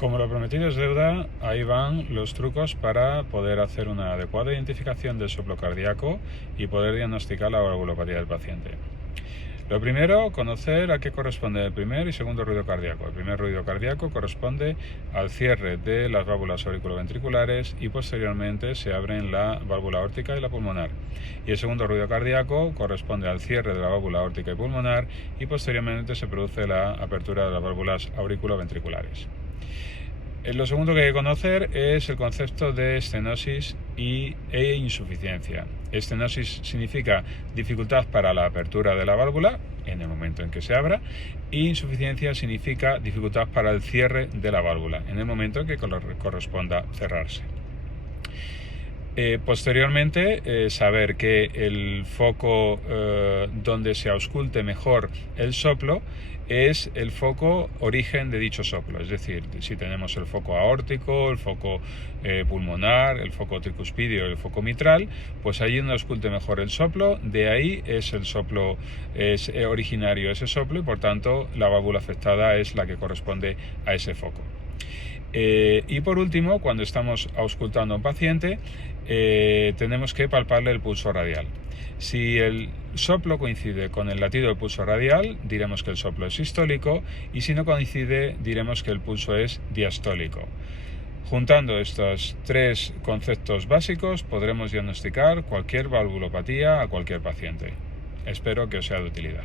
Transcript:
Como lo prometido es deuda, ahí van los trucos para poder hacer una adecuada identificación del soplo cardíaco y poder diagnosticar la valvulopatía del paciente. Lo primero, conocer a qué corresponde el primer y segundo ruido cardíaco. El primer ruido cardíaco corresponde al cierre de las válvulas auriculoventriculares y posteriormente se abren la válvula aórtica y la pulmonar. Y el segundo ruido cardíaco corresponde al cierre de la válvula aórtica y pulmonar y posteriormente se produce la apertura de las válvulas auriculoventriculares. Lo segundo que hay que conocer es el concepto de estenosis e insuficiencia. Estenosis significa dificultad para la apertura de la válvula en el momento en que se abra, y insuficiencia significa dificultad para el cierre de la válvula en el momento en que corresponda cerrarse. Posteriormente, saber que el foco donde se ausculte mejor el soplo es el foco origen de dicho soplo, es decir, si tenemos el foco aórtico, el foco pulmonar, el foco tricuspidio, el foco mitral, pues allí donde ausculte mejor el soplo, de ahí es el soplo, es originario ese soplo y por tanto la válvula afectada es la que corresponde a ese foco. Y por último, cuando estamos auscultando a un paciente, tenemos que palparle el pulso radial. Si el soplo coincide con el latido del pulso radial, diremos que el soplo es sistólico, y si no coincide, diremos que el pulso es diastólico. Juntando estos tres conceptos básicos, podremos diagnosticar cualquier valvulopatía a cualquier paciente. Espero que os sea de utilidad.